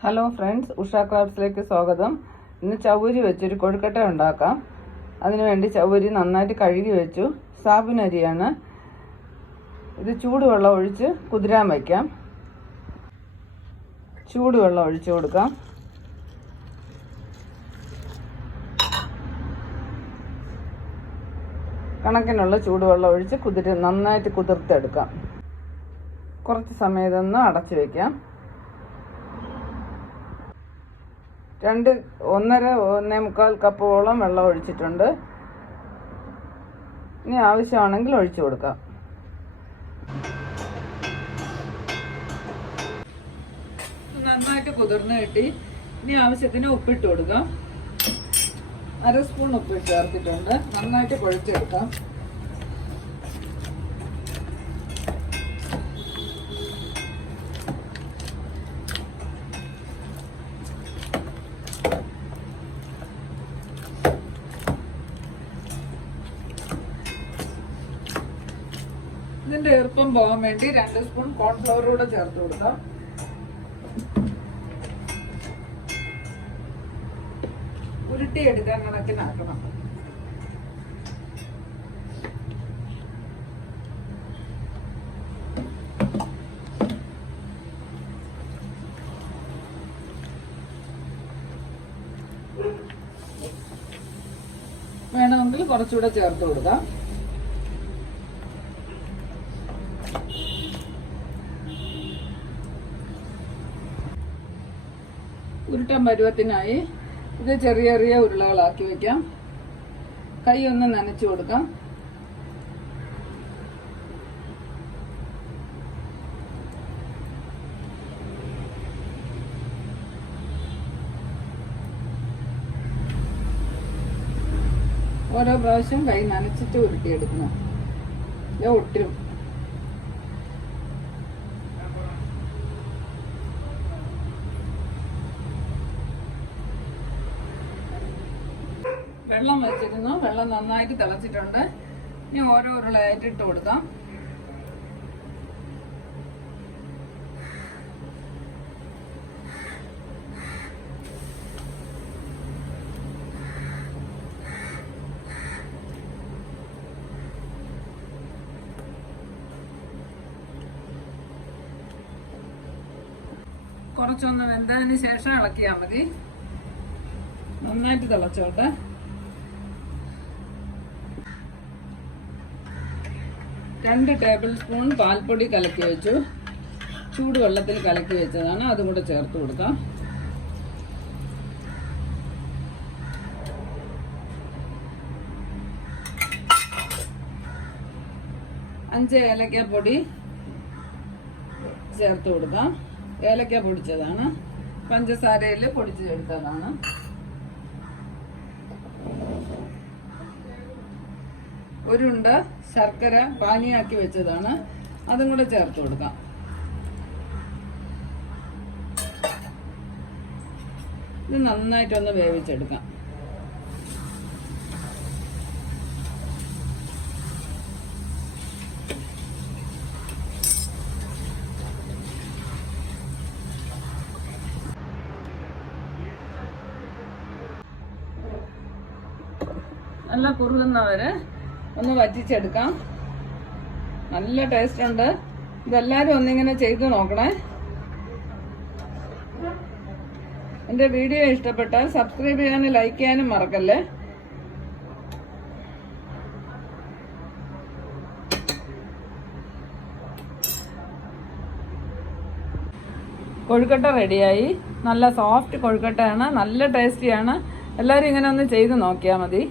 Hello friends, Usha ക്രാഫ്റ്റ്സിലേക്ക് സ്വാഗതം. ഇന്ന് ചവ്വരി വെച്ചൊരു കൊഴുക്കട്ട ഉണ്ടാക്കാം. അതിനുവേണ്ടി ചവ്വരി നന്നായിട്ട് കഴുകി വെച്ചു. സാബുനരിയാണ്. ഇത് ചൂടുവെള്ളം ഒഴിച്ച് കുതിരാൻ വയ്ക്കാം. ചൂടുവെള്ളം ഒഴിച്ചു കൊടുക്കാം. കണക്കിനുള്ള ചൂടുവെള്ളം ഒഴിച്ച് നന്നായിട്ട് കുതിർത്തെടുക്കാം. കുറച്ച് സമയം ഇതൊന്ന് അടച്ചു വയ്ക്കാം. 1.5 കപ്പോളം വെള്ളം ഒഴിച്ചിട്ടുണ്ട്. ഇനി ആവശ്യമാണെങ്കിൽ ഒഴിച്ചു കൊടുക്കാം. നന്നായിട്ട് കുതിർന്ന് കിട്ടി. ഇനി ആവശ്യത്തിന് ഉപ്പിട്ട് കൊടുക്കാം. 1/2 സ്പൂൺ ഉപ്പ് ചേർത്തിട്ടുണ്ട്. നന്നായിട്ട് കുഴച്ചെടുക്കാം. ഇതിന്റെ ഈർപ്പം പോകാൻ വേണ്ടി 2 സ്പൂൺ കോൺഫ്ലവർ കൂടെ ചേർത്ത് കൊടുക്കാം. ഉരുട്ടിയെടുക്കാൻ കണക്കിനാക്കണം. വേണമെങ്കിൽ കുറച്ചുകൂടെ ചേർത്ത് കൊടുക്കാം. ഉരുട്ടാൻ പരുവത്തിനായി ഇത് ചെറിയ ചെറിയ ഉരുളകളാക്കി വെക്കാം. കൈ ഒന്ന് നനച്ചു കൊടുക്കാം. ഓരോ പ്രാവശ്യം കൈ നനച്ചിട്ട് ഉരുട്ടിയെടുക്കണം. ഇത് ഒട്ടും വെള്ളം വെച്ചിരുന്നു. വെള്ളം നന്നായിട്ട് തിളച്ചിട്ടുണ്ട്. ഇനി ഓരോ ഉരുളയായിട്ട് ഇട്ട് കൊടുക്കാം. കുറച്ചൊന്ന് വെന്തതിന് ശേഷം ഇളക്കിയാൽ മതി. നന്നായിട്ട് തിളച്ചോട്ടെ. രണ്ട് ടേബിൾ സ്പൂൺ പാൽപ്പൊടി കലക്കി വെച്ചു. ചൂടുവെള്ളത്തിൽ കലക്കി വെച്ചതാണ്. അതും കൂടെ ചേർത്ത് കൊടുക്കാം. അഞ്ച് ഏലക്കാപ്പൊടി ചേർത്ത് കൊടുക്കാം. ഏലക്ക പൊടിച്ചതാണ്. പഞ്ചസാരയിൽ പൊടിച്ചെടുത്തതാണ്. ഒരുണ്ട ശർക്കര പാനിയാക്കി വെച്ചതാണ്. അതും കൂടെ ചേർത്ത് കൊടുക്കാം. ഇത് നന്നായിട്ടൊന്ന് വേവിച്ചെടുക്കാം. നല്ല കുറുകുന്നവരെ ഒന്ന് വറ്റിച്ചെടുക്കാം. നല്ല ടേസ്റ്റ് ഉണ്ട്. ഇതെല്ലാവരും ഒന്നിങ്ങനെ ചെയ്തു നോക്കണേ. എൻ്റെ വീഡിയോ ഇഷ്ടപ്പെട്ടാൽ സബ്സ്ക്രൈബ് ചെയ്യാനും ലൈക്ക് ചെയ്യാനും മറക്കല്ലേ. കൊഴുക്കട്ട റെഡിയായി. നല്ല സോഫ്റ്റ് കൊഴുക്കട്ടയാണ്. നല്ല ടേസ്റ്റിയാണ്. എല്ലാവരും ഇങ്ങനെ ഒന്ന് ചെയ്ത് നോക്കിയാൽ മതി.